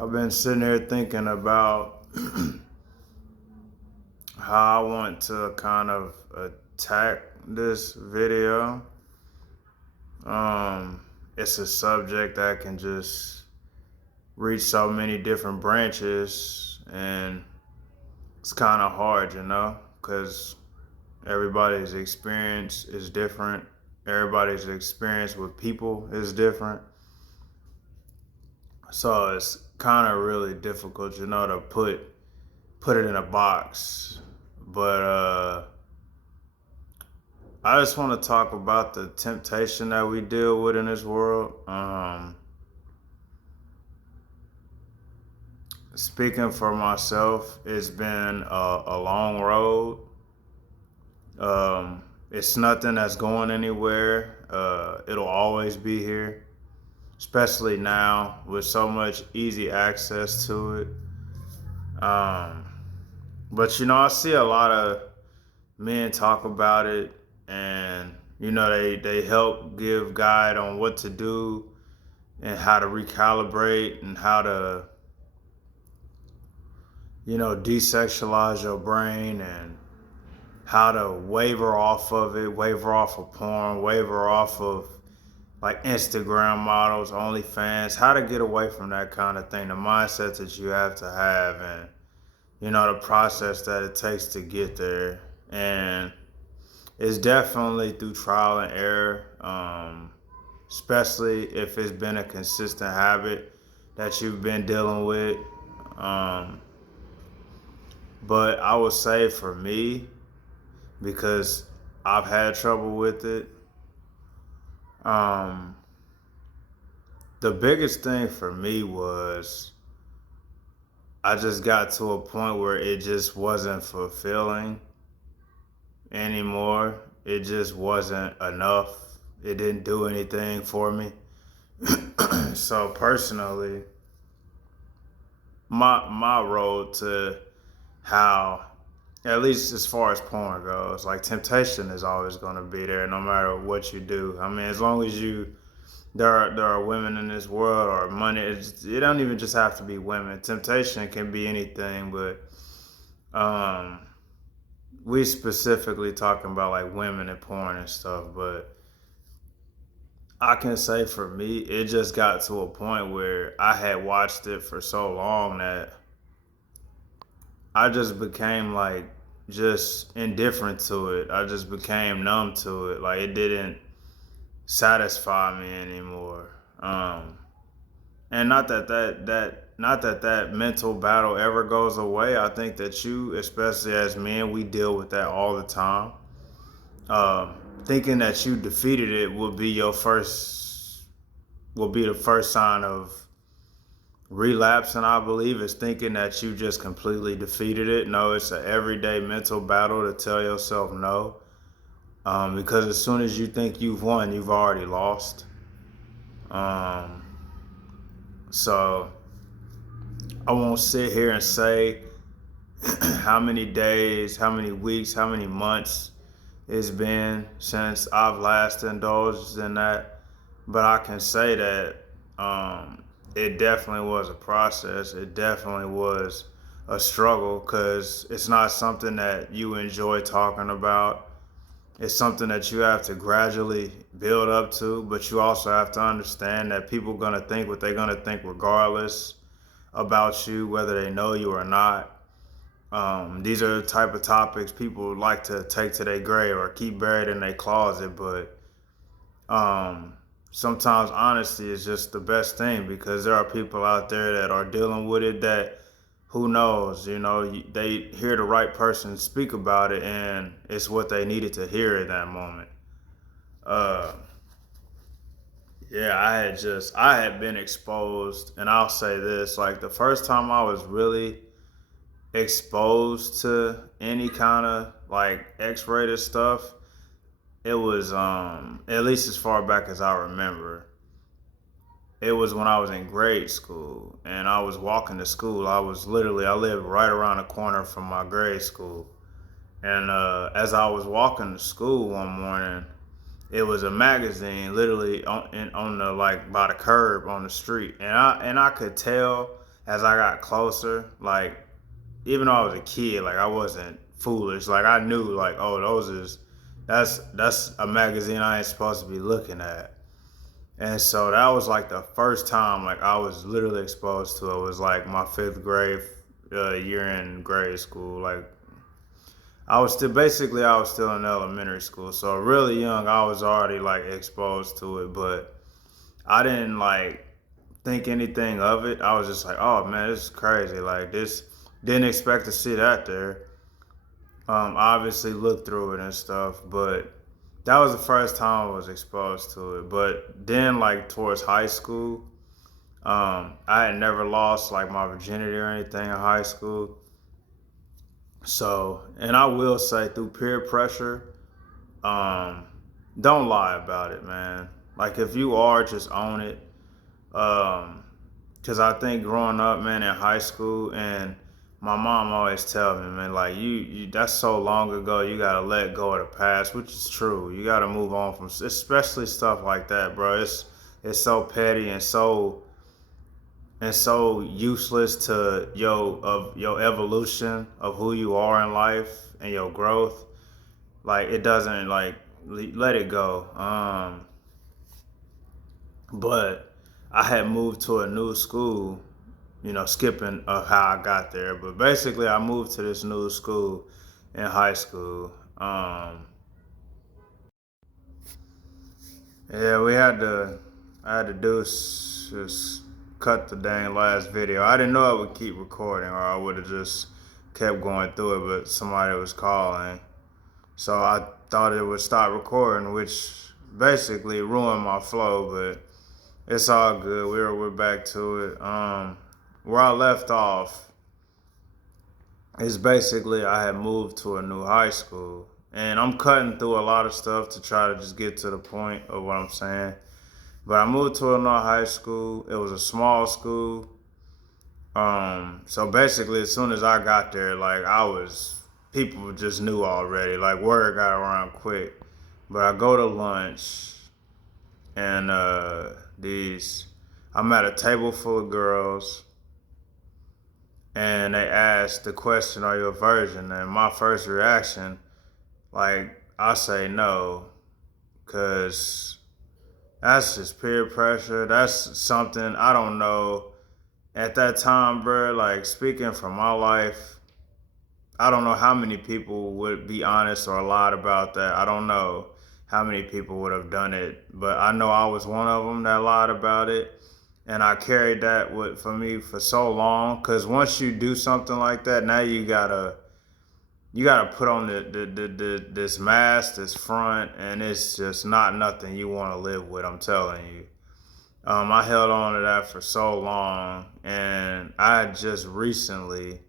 I've been sitting here thinking about how I want to kind of attack this video. Um, it's a subject that can just reach so many different branches, and it's kind of hard, because everybody's experience is different. Everybody's experience with people is different. So it's kind of really difficult, to put it in a box. But I just want to talk about the temptation that we deal with in this world. Speaking for myself, it's been a long road. It's nothing that's going anywhere. It'll always be here, especially now with so much easy access to it. Um, but I see a lot of men talk about it, and they help give guide on what to do and how to recalibrate and how to desexualize your brain and how to waver off of it, waver off of porn, waver off of like Instagram models, OnlyFans, how to get away from that kind of thing, the mindset that you have to have, and the process that it takes to get there. And it's definitely through trial and error, especially if it's been a consistent habit that you've been dealing with. Um, but I would say for me, because I've had trouble with it, the biggest thing for me was I just got to a point where it just wasn't fulfilling anymore. It just wasn't enough. It didn't do anything for me. So personally, my road to how, at least as far as porn goes, like temptation is always going to be there no matter what you do. I mean, as long as there are women in this world or money, it don't even just have to be women. Temptation can be anything, but we specifically talking about like women and porn and stuff. But I can say for me, it just got to a point where I had watched it for so long that I just became like just indifferent to it. I just became numb to it. Like it didn't satisfy me anymore. And not that mental battle ever goes away. I think that you, especially as men, we deal with that all the time. Thinking that you defeated it will be the first sign of relapse, and I believe is thinking that you just completely defeated it. No, it's an everyday mental battle to tell yourself no, because as soon as you think you've won, you've already lost. So I won't sit here and say how many days, how many weeks, how many months it's been since I've last indulged in that, but I can say that it definitely was a process. It definitely was a struggle because it's not something that you enjoy talking about. It's something that you have to gradually build up to, but you also have to understand that people are going to think what they're going to think regardless about you, whether they know you or not. These are the type of topics people like to take to their grave or keep buried in their closet, but sometimes honesty is just the best thing because there are people out there that are dealing with it that who knows, they hear the right person speak about it and it's what they needed to hear at that moment. Uh, yeah, I had been exposed, and I'll say this, like the first time I was really exposed to any kind of like X-rated stuff, it was at least as far back as I remember. It was when I was in grade school and I was walking to school. I lived right around the corner from my grade school. And as I was walking to school one morning, it was a magazine literally on the like by the curb on the street. And I could tell as I got closer, like even though I was a kid, like I wasn't foolish. Like I knew, like, oh, that's a magazine I ain't supposed to be looking at. And so that was like the first time like I was literally exposed to it. It was like my fifth grade year in grade school. Like I was still in elementary school. So really young, I was already like exposed to it, but I didn't like think anything of it. I was just like, oh man, this is crazy. Like this, didn't expect to see that there. Obviously looked through it and stuff, but that was the first time I was exposed to it. But then, like towards high school, I had never lost like my virginity or anything in high school. So, and I will say through peer pressure, um, don't lie about it, man. Like if you are, just own it. Um, Cause I think growing up, man, in high school, and my mom always tell me, man, like you that's so long ago. You gotta let go of the past, which is true. You gotta move on from, especially stuff like that, bro. It's so petty and so useless to your evolution of who you are in life and your growth. Like it doesn't like let it go. But I had moved to a new school, skipping of how I got there. But basically, I moved to this new school in high school. Yeah, I had to just cut the dang last video. I didn't know I would keep recording, or I would have just kept going through it. But somebody was calling, so I thought it would stop recording, which basically ruined my flow. But it's all good. We're back to it. Where I left off is basically I had moved to a new high school, and I'm cutting through a lot of stuff to try to just get to the point of what I'm saying. But I moved to a new high school. It was a small school. So basically, as soon as I got there, like people just knew already. Like word got around quick. But I go to lunch, and I'm at a table full of girls, and they asked the question, "Are you a virgin?" And my first reaction, like, I say no, cause that's just peer pressure. That's something I don't know. At that time, bro, like speaking from my life, I don't know how many people would be honest or lied about that. I don't know how many people would have done it, but I know I was one of them that lied about it, and I carried that with for me for so long. Cause once you do something like that, now you gotta put on this mask, this front, and it's just not nothing you want to live with. I'm telling you. I held on to that for so long, and I just recently,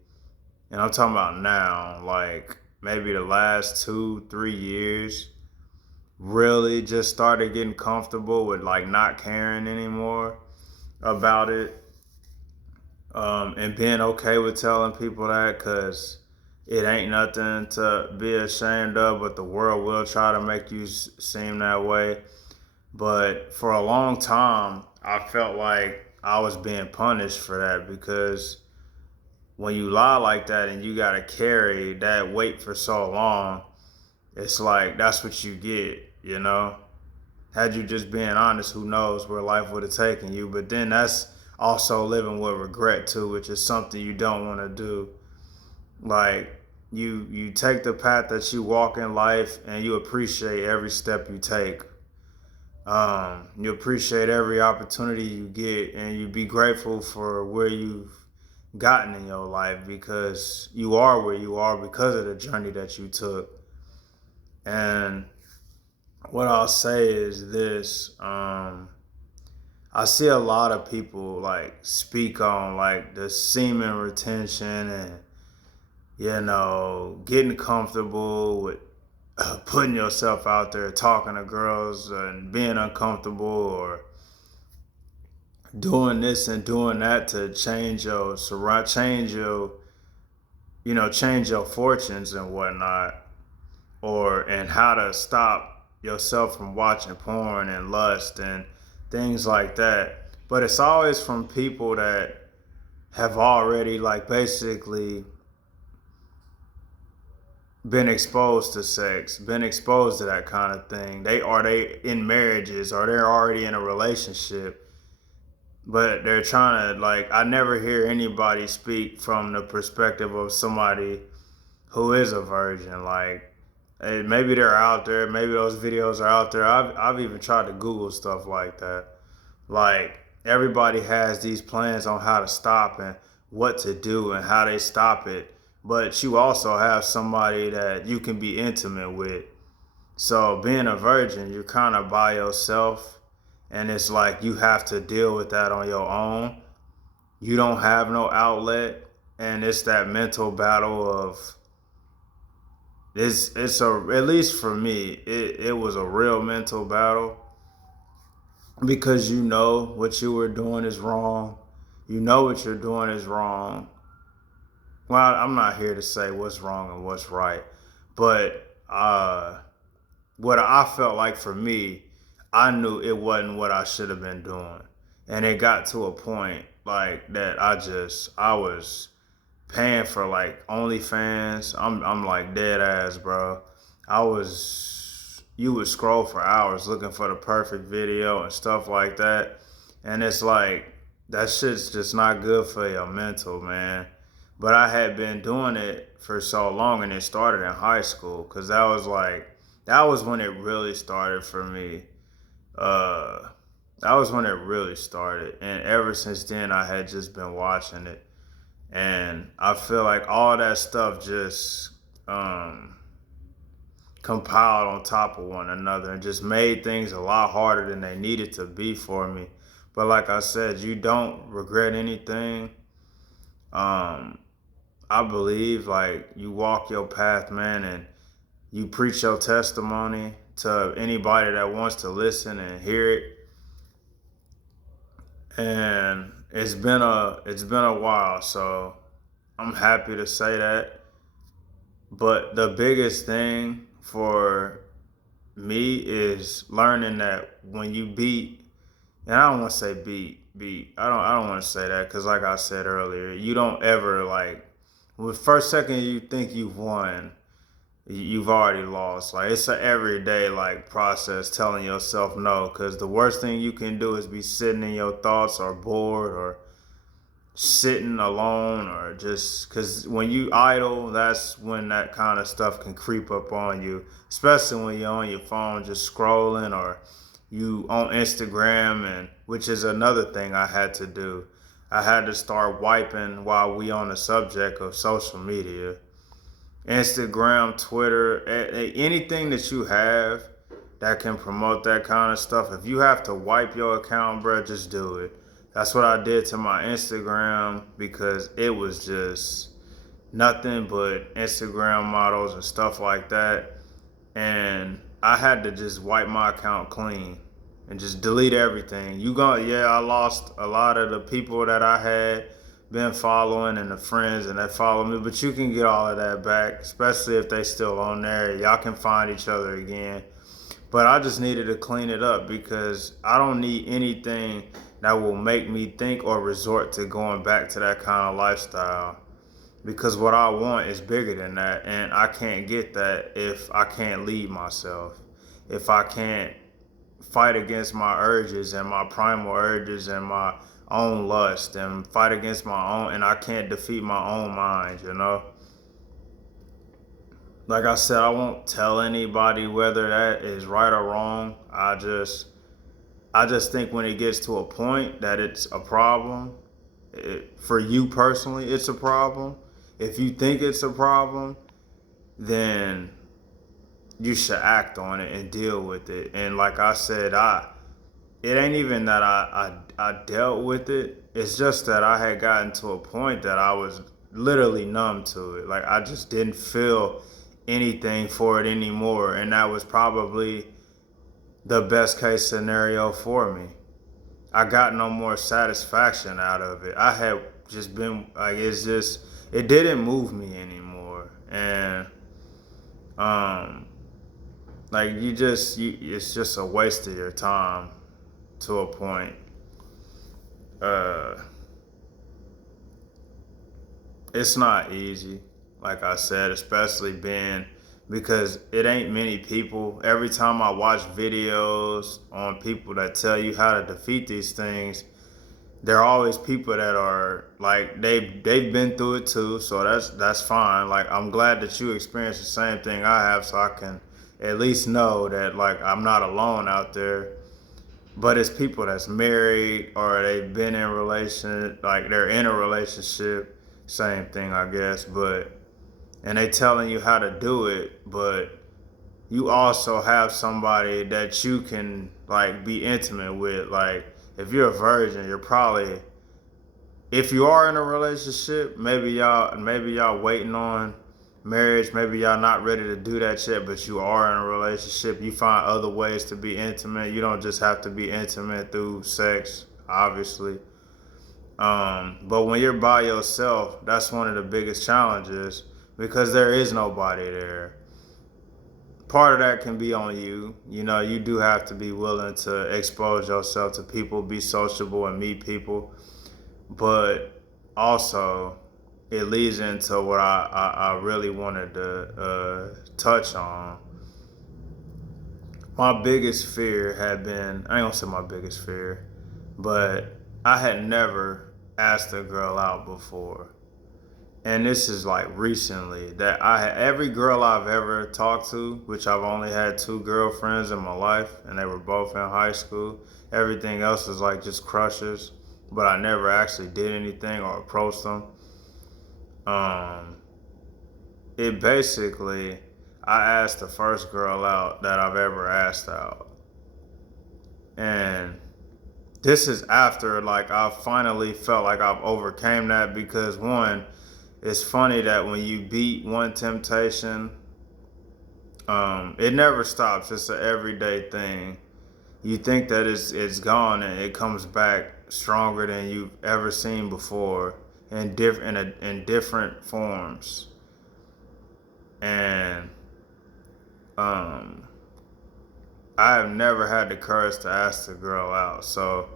and I'm talking about now, like maybe the last 2, 3 years, really just started getting comfortable with like not caring anymore about it, and being okay with telling people that, because it ain't nothing to be ashamed of, but the world will try to make you seem that way. But for a long time, I felt like I was being punished for that, because when you lie like that and you gotta carry that weight for so long, it's like that's what you get. Had you just been honest, who knows where life would have taken you. But then that's also living with regret too, which is something you don't want to do. Like you take the path that you walk in life, and you appreciate every step you take. You appreciate every opportunity you get, and you be grateful for where you've gotten in your life, because you are where you are because of the journey that you took. And what I'll say is this: I see a lot of people like speak on like the semen retention and getting comfortable with putting yourself out there, talking to girls and being uncomfortable, or doing this and doing that to change your surround, change your fortunes and whatnot, or and how to stop yourself from watching porn and lust and things like that. But it's always from people that have already like basically been exposed to sex, been exposed to that kind of thing. They in marriages or they're already in a relationship, but they're trying to like I never hear anybody speak from the perspective of somebody who is a virgin. Like maybe they're out there, maybe those videos are out there. I've even tried to Google stuff like that. Like everybody has these plans on how to stop and what to do and how they stop it. But you also have somebody that you can be intimate with. So being a virgin, you're kind of by yourself, and it's like you have to deal with that on your own. You don't have no outlet, and it's that mental battle of it's a at least for me, it was a real mental battle because you know what you were doing is wrong. You know what you're doing is wrong. Well, I'm not here to say what's wrong and what's right, but what I felt like for me, I knew it wasn't what I should have been doing. And it got to a point like that I was paying for like OnlyFans. I'm like dead ass, bro. You would scroll for hours looking for the perfect video and stuff like that. And it's like that shit's just not good for your mental, man. But I had been doing it for so long, and it started in high school because that was when it really started for me. Uh, that was when it really started, and ever since then, I had just been watching it, and I feel like all that stuff just compiled on top of one another and just made things a lot harder than they needed to be for me. But like I said, you don't regret anything. Um, I believe like you walk your path, man, and you preach your testimony to anybody that wants to listen and hear it. And it's been a while, so I'm happy to say that. But the biggest thing for me is learning that when you beat, and I don't want to say beat. I don't want to say that because, like I said earlier, you don't ever like. With first second you think you've won, you've already lost. Like it's an everyday like process telling yourself no, because the worst thing you can do is be sitting in your thoughts or bored or sitting alone or just because when you idle, that's when that kind of stuff can creep up on you, especially when you're on your phone just scrolling or you on Instagram, and which is another thing I had to do. I had to start wiping while we on the subject of social media. Instagram, Twitter, anything that you have that can promote that kind of stuff. If you have to wipe your account, bro, just do it. That's what I did to my Instagram because it was just nothing but Instagram models and stuff like that. And I had to just wipe my account clean and just delete everything. Yeah, I lost a lot of the people that I had been following and the friends and that follow me, but you can get all of that back, especially if they still on there. Y'all can find each other again. But I just needed to clean it up because I don't need anything that will make me think or resort to going back to that kind of lifestyle. Because what I want is bigger than that, and I can't get that if I can't lead myself. If I can't fight against my urges and my primal urges and my own lust and fight against my own, and I can't defeat my own mind, you know? Like I said, I won't tell anybody whether that is right or wrong. I just think when it gets to a point that it's a problem, for you personally, it's a problem. If you think it's a problem, then you should act on it and deal with it. And like I said, it ain't even that I dealt with it. It's just that I had gotten to a point that I was literally numb to it. Like I just didn't feel anything for it anymore. And that was probably the best case scenario for me. I got no more satisfaction out of it. I had just been like, it didn't move me anymore. And um like it's just a waste of your time to a point. Uh It's not easy, like I said, especially being because it ain't many people. Every time I watch videos on people that tell you how to defeat these things, there are always people that are like they've been through it too, so that's fine. Like I'm glad that you experienced the same thing I have, so I can at least know that like I'm not alone out there. But it's people that's married or they've been in relation, like they're in a relationship, same thing I guess. But and they telling you how to do it, but you also have somebody that you can like be intimate with. Like if you're a virgin, you're probably if you are in a relationship, maybe y'all waiting on marriage, maybe y'all not ready to do that yet, but you are in a relationship, you find other ways to be intimate. You don't just have to be intimate through sex, obviously. But when you're by yourself, that's one of the biggest challenges because there is nobody there. Part of that can be on you. You know, you do have to be willing to expose yourself to people, be sociable, and meet people. But also, it leads into what I really wanted to touch on. My biggest fear had been, I ain't gonna say my biggest fear, but I had never asked a girl out before. And this is like recently that every girl I've ever talked to, which I've only had two girlfriends in my life, and they were both in high school. Everything else is like just crushes, but I never actually did anything or approached them. Um, it basically, I asked the first girl out that I've ever asked out, and this is after like I finally felt like I've overcame that because one, it's funny that when you beat one temptation, it never stops. It's an everyday thing. You think that it's gone and it comes back stronger than you've ever seen before in different forms. And um, I have never had the courage to ask the girl out. So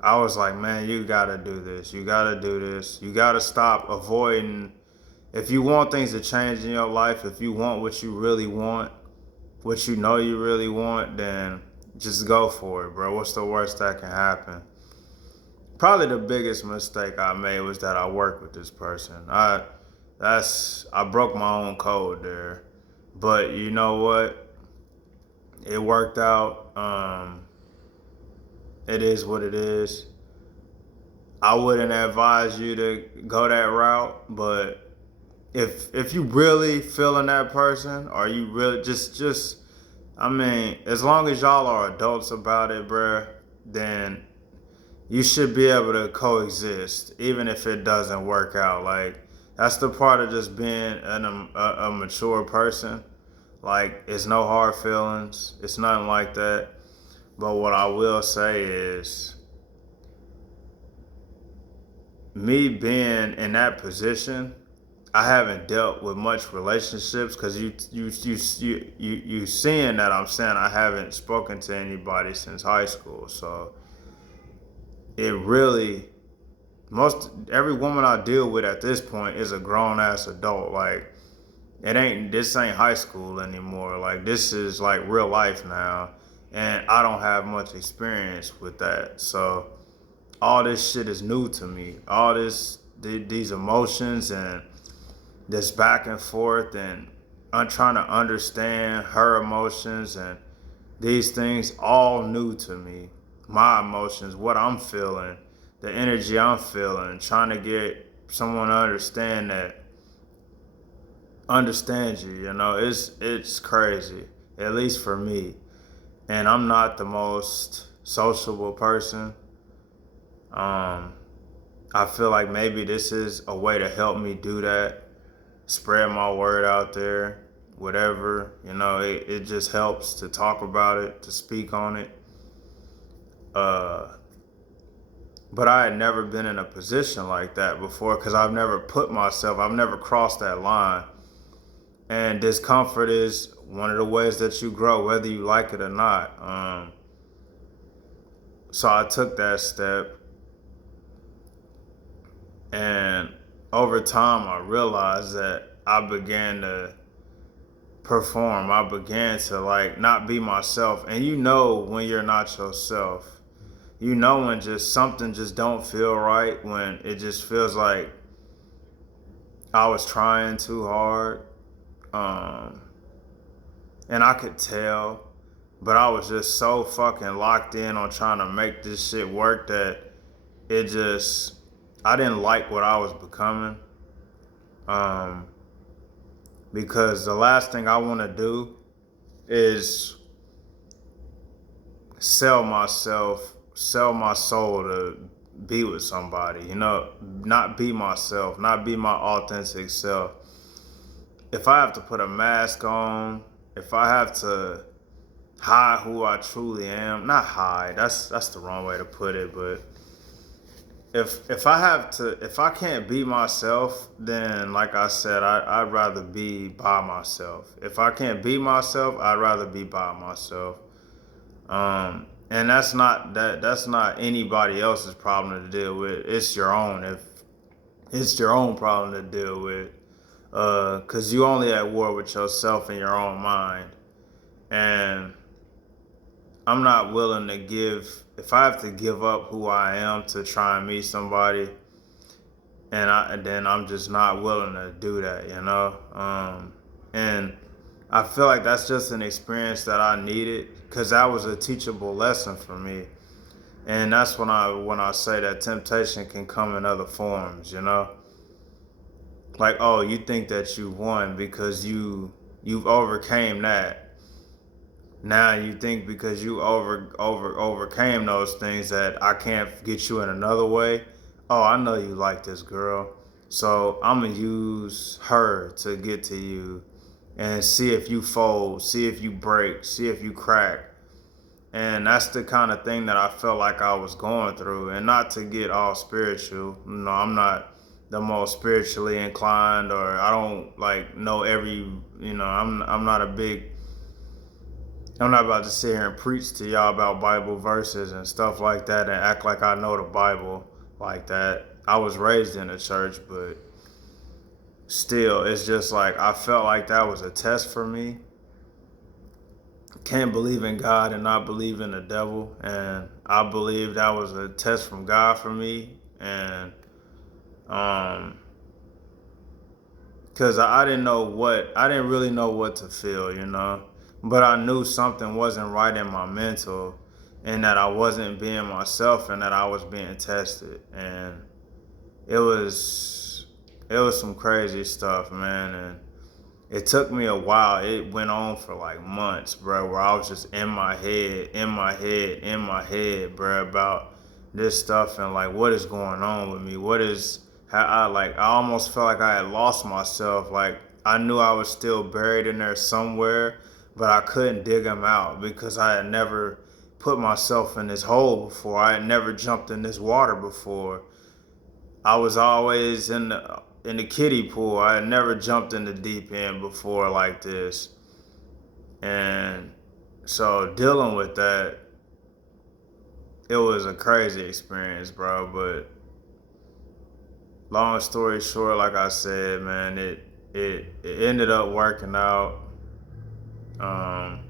I was like, man, you gotta do this. You gotta do this. You gotta stop avoiding. If you want things to change in your life, if you want what you really want, what you know you really want, then just go for it, bro. What's the worst that can happen? Probably the biggest mistake I made was that I worked with this person. I broke my own code there. But you know what? It worked out. It is what it is. I wouldn't advise you to go that route, but if you really feeling that person, or you really just I mean, as long as y'all are adults about it, bruh, then you should be able to coexist, even if it doesn't work out. Like that's the part of just being a mature person. Like it's no hard feelings. It's nothing like that. But what I will say is, me being in that position, I haven't dealt with much relationships because you seeing that I'm saying I haven't spoken to anybody since high school. So it really most every woman I deal with at this point is a grown ass adult. Like this ain't high school anymore. Like this is like real life now, and I don't have much experience with that. So all this shit is new to me. All these emotions and this back and forth, and I'm trying to understand her emotions and these things all new to me. My emotions, what I'm feeling, the energy I'm feeling, trying to get someone to understand you, you know, it's crazy, at least for me. And I'm not the most sociable person. Um, I feel like maybe this is a way to help me do that, spread my word out there, whatever. You know, it just helps to talk about it, to speak on it. Uh, but I had never been in a position like that before because I've never crossed that line. And discomfort is one of the ways that you grow, whether you like it or not. So I took that step, and over time I realized that I began to perform. I began to like not be myself. And you know when you're not yourself. You know when just something just don't feel right, when it just feels like I was trying too hard. Um, and I could tell, but I was just so fucking locked in on trying to make this shit work that it just, I didn't like what I was becoming. Um, because the last thing I want to do is sell my soul to be with somebody, not be myself, not be my authentic self. If I have to put a mask on, if I have to hide who I truly am, not hide, that's the wrong way to put it, but if I can't be myself, then like I said, I'd rather be by myself. If I can't be myself, I'd rather be by myself. And that's not anybody else's problem to deal with. It's your own. If it's your own problem to deal with, cause you only at war with yourself and your own mind. And I'm not willing to give. If I have to give up who I am to try and meet somebody, and then I'm just not willing to do that. And I feel like that's just an experience that I needed, cause that was a teachable lesson for me. And that's when I say that temptation can come in other forms. Like, oh, you think that you won because you've overcame that. Now you think because you overcame those things that I can't get you in another way. Oh, I know you like this girl, so I'm gonna use her to get to you and see if you fold, see if you break, see if you crack. And that's the kind of thing that I felt like I was going through. And not to get all spiritual, I'm not the most spiritually inclined, or I don't like know every, I'm not a big, I'm not about to sit here and preach to y'all about Bible verses and stuff like that and act like I know the Bible like that. I was raised in a church, but still, it's just like I felt like that was a test for me. Can't believe in God and not believe in the devil. And I believe that was a test from God for me. And um, because I didn't really know what to feel. But I knew something wasn't right in my mental, and that I wasn't being myself, and that I was being tested. And it was, it was some crazy stuff, man. And it took me a while. It went on for like months, bro, where I was just in my head, bro, about this stuff and like what is going on with me. What is how I almost felt like I had lost myself. Like I knew I was still buried in there somewhere, but I couldn't dig him out because I had never put myself in this hole before. I had never jumped in this water before. I was always in the kiddie pool. I had never jumped in the deep end before like this. And so dealing with that, it was a crazy experience, bro. But long story short, like I said, man, it ended up working out. Um,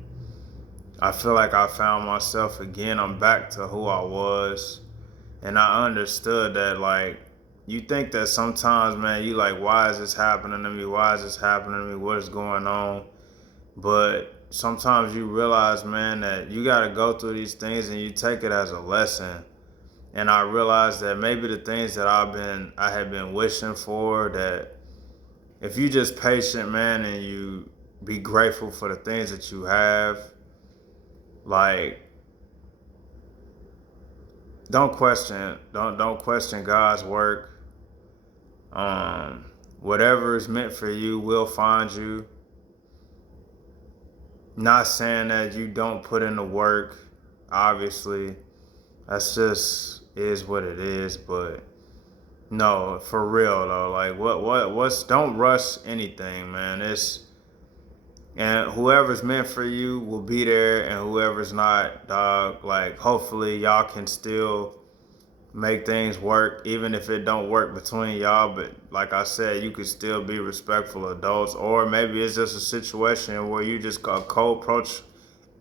I feel like I found myself again. I'm back to who I was. And I understood that, like, you think that sometimes, man, you like, why is this happening to me? Why is this happening to me? What is going on? But sometimes you realize, man, that you got to go through these things and you take it as a lesson. And I realized that maybe the things that I had been wishing for, that if you just patient, man, and you be grateful for the things that you have, like, don't question God's work. Whatever is meant for you will find you. Not saying that you don't put in the work, obviously. That's just is what it is, but no, for real though. Like what's don't rush anything, man. And whoever's meant for you will be there, and whoever's not, dog, like hopefully y'all can still make things work, even if it don't work between y'all. But like I said, you could still be respectful adults, or maybe it's just a situation where you just got cold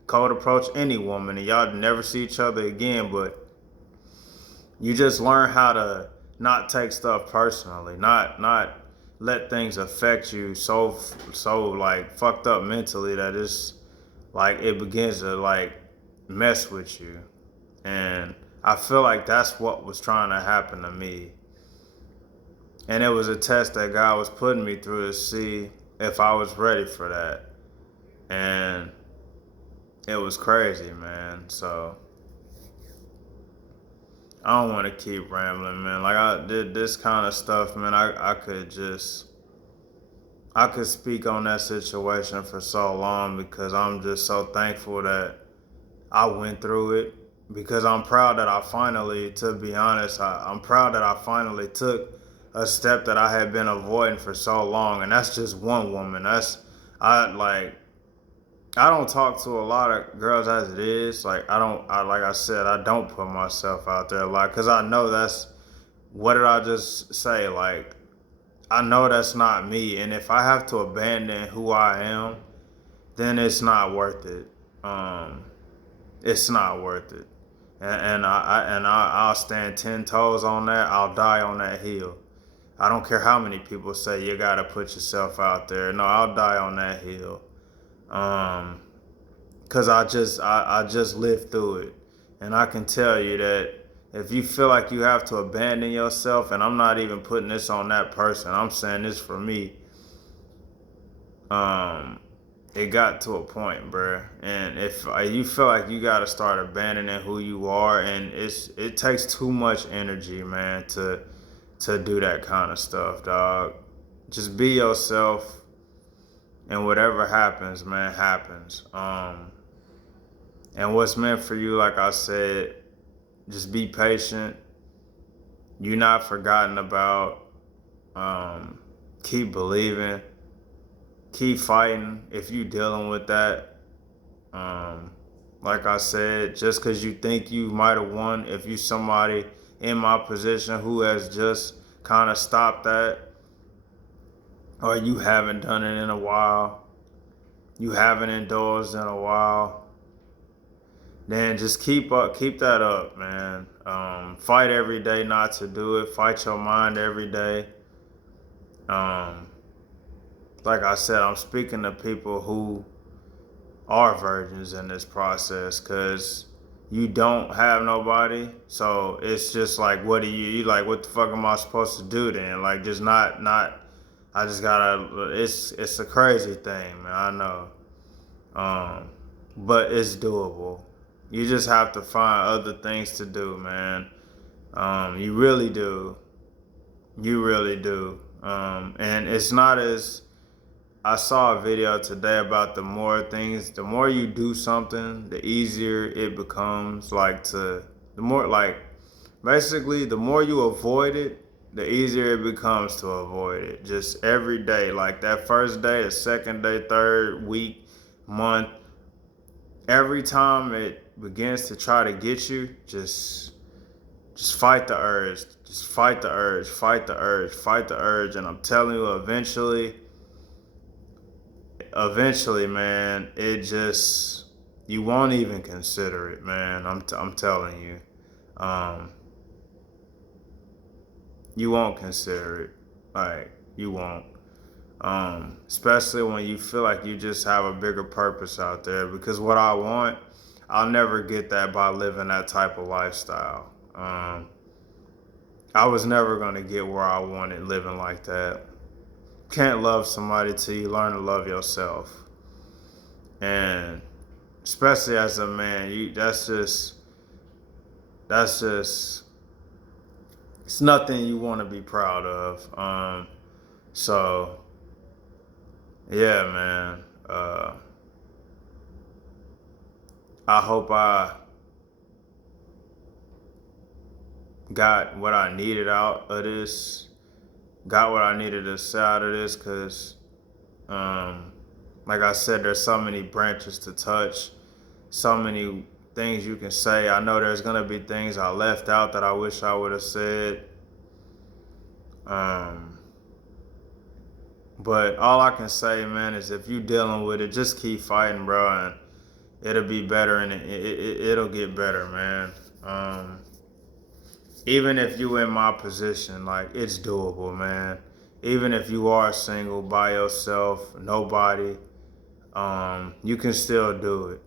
approach any woman, and y'all never see each other again. But you just learn how to not take stuff personally, not let things affect you so like fucked up mentally that it's like it begins to like mess with you. And I feel like that's what was trying to happen to me. And it was a test that God was putting me through to see if I was ready for that. And it was crazy, man. So I don't want to keep rambling, man. Like I did this kind of stuff, man. I could speak on that situation for so long because I'm just so thankful that I went through it, because I'm proud that I finally, to be honest, I'm proud that I finally took a step that I had been avoiding for so long. And that's just one woman. I like, I don't talk to a lot of girls as it is. Like, like I said, I don't put myself out there a lot because I know what did I just say? Like, I know that's not me. And if I have to abandon who I am, then it's not worth it. It's not worth it. I'll stand 10 toes on that. I'll die on that hill. I don't care how many people say you gotta put yourself out there. No, I'll die on that hill. Cause I just lived through it, and I can tell you that if you feel like you have to abandon yourself, and I'm not even putting this on that person, I'm saying this for me. Um, it got to a point, bruh. And if you feel like you gotta start abandoning who you are, and it takes too much energy, man, to do that kind of stuff, dog. Just be yourself, and whatever happens, man, happens. And what's meant for you, like I said, just be patient. You're not forgotten about. Keep believing. Keep fighting if you dealing with that. Like I said, just because you think you might have won, if you somebody in my position who has just kind of stopped that, or you haven't done it in a while, you haven't indulged in a while, then just keep that up, man. Fight every day not to do it. Fight your mind every day. Like I said, I'm speaking to people who are virgins in this process, because you don't have nobody. So it's just like, what do you like, what the fuck am I supposed to do then? Like, just not, I just gotta, it's a crazy thing, man, I know. But it's doable. You just have to find other things to do, man. You really do. You really do. And it's not as, I saw a video today about the more you do something, the easier it becomes. Basically, the more you avoid it, the easier it becomes to avoid it. Just every day, like that first day, the second day, third week, month, every time it begins to try to get you, just fight the urge. Just fight the urge, fight the urge, fight the urge. And I'm telling you, eventually, man, you won't even consider it, man. I'm telling you. You won't consider it. Like, you won't. Especially when you feel like you just have a bigger purpose out there. Because what I want, I'll never get that by living that type of lifestyle. I was never gonna get where I wanted living like that. Can't love somebody till you learn to love yourself. And especially as a man, that's just it's nothing you want to be proud of. So yeah, man. I hope I got what I needed out of this. Got what I needed to say out of this, because like I said, there's so many branches to touch, so many things you can say. I know there's gonna be things I left out that I wish I would have said. Um, but all I can say, man, is if you dealing with it, just keep fighting, bro, and it'll be better, and it'll get better, man. Even if you in my position, like, it's doable, man. Even if you are single by yourself, nobody, you can still do it.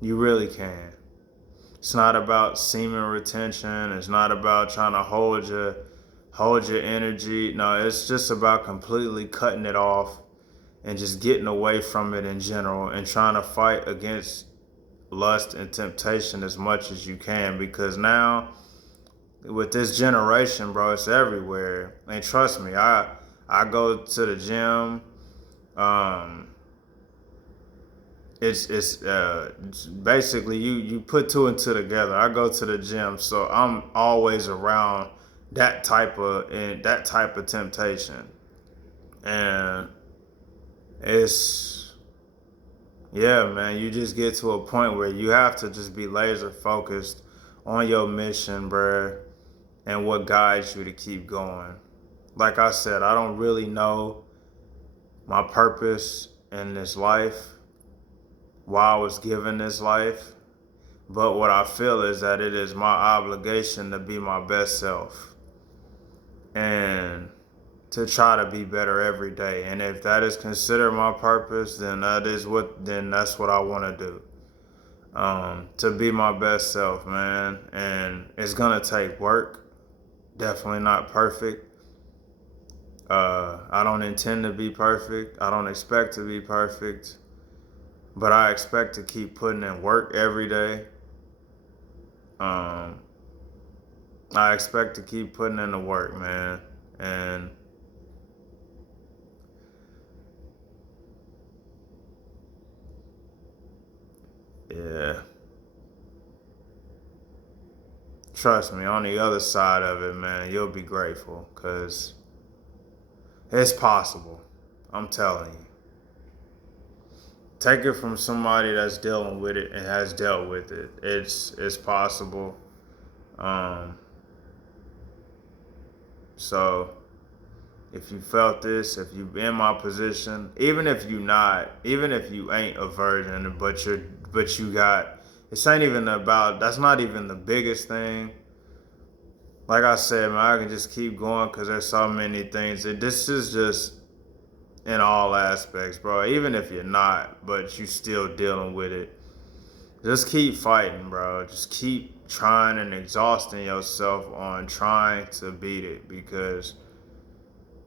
You really can. It's not about semen retention. It's not about trying to hold your energy. No, it's just about completely cutting it off and just getting away from it in general and trying to fight against lust and temptation as much as you can, because now with this generation, bro, it's everywhere. And trust me, I go to the gym. Um, it's basically you put two and two together. I go to the gym, so I'm always around that type of temptation, and it's yeah, man. You just get to a point where you have to just be laser focused on your mission, bruh, and what guides you to keep going. Like I said, I don't really know my purpose in this life, why I was given this life, but what I feel is that it is my obligation to be my best self and to try to be better every day. And if that is considered my purpose, then that's what I want to do. To be my best self, man. And it's gonna take work. Definitely not perfect. I don't intend to be perfect. I don't expect to be perfect. But I expect to keep putting in work every day. Um, I expect to keep putting in the work, man. And yeah, trust me, on the other side of it, man, you'll be grateful, because it's possible. I'm telling you. Take it from somebody that's dealing with it and has dealt with it. It's possible. Um, so if you felt this, if you in my position, even if you ain't a virgin, but you got, this ain't even about, that's not even the biggest thing. Like I said, man, I can just keep going because there's so many things. This is just in all aspects, bro. Even if you're not, but you still dealing with it, just keep fighting, bro. Just keep trying and exhausting yourself on trying to beat it, because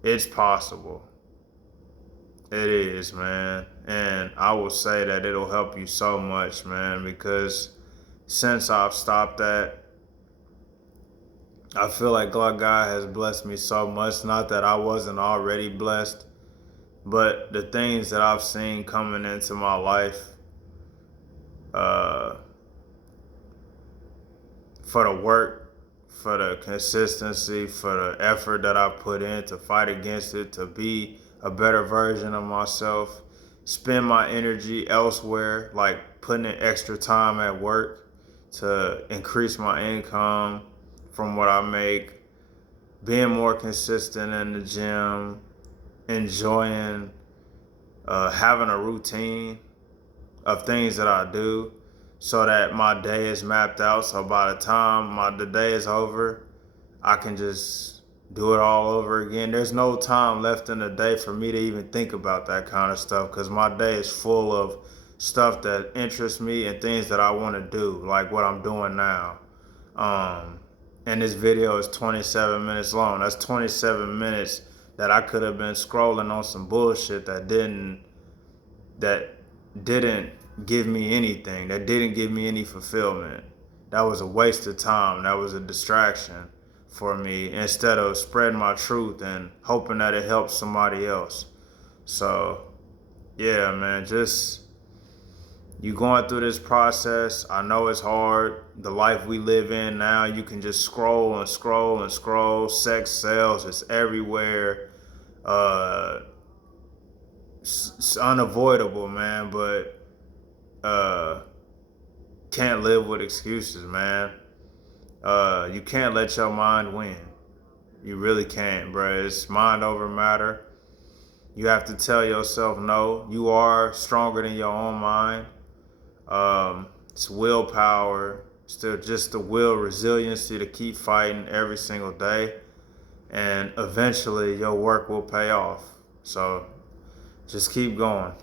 it's possible. It is, man. And I will say that it'll help you so much, man, because since I've stopped that, I feel like God has blessed me so much. Not that I wasn't already blessed, but the things that I've seen coming into my life, uh, for the work, for the consistency, for the effort that I put in to fight against it, to be a better version of myself, spend my energy elsewhere, like putting in extra time at work to increase my income from what I make, being more consistent in the gym, enjoying having a routine of things that I do, so that my day is mapped out. So by the time the day is over, I can just do it all over again. There's no time left in the day for me to even think about that kind of stuff, because my day is full of stuff that interests me and things that I want to do, like what I'm doing now. Um, and this video is 27 minutes long. That's 27 minutes that I could have been scrolling on some bullshit that didn't give me anything, that didn't give me any fulfillment. That was a waste of time. That was a distraction for me, instead of spreading my truth and hoping that it helps somebody else. So yeah, man, just you going through this process. I know it's hard. The life we live in now, you can just scroll and scroll and scroll. Sex sells, it's everywhere. uh it's unavoidable, man, but can't live with excuses, man. You can't let your mind win. You really can't, bro. It's mind over matter. You have to tell yourself no. You are stronger than your own mind. It's willpower. Still just the will, resiliency to keep fighting every single day. And eventually your work will pay off. So just keep going.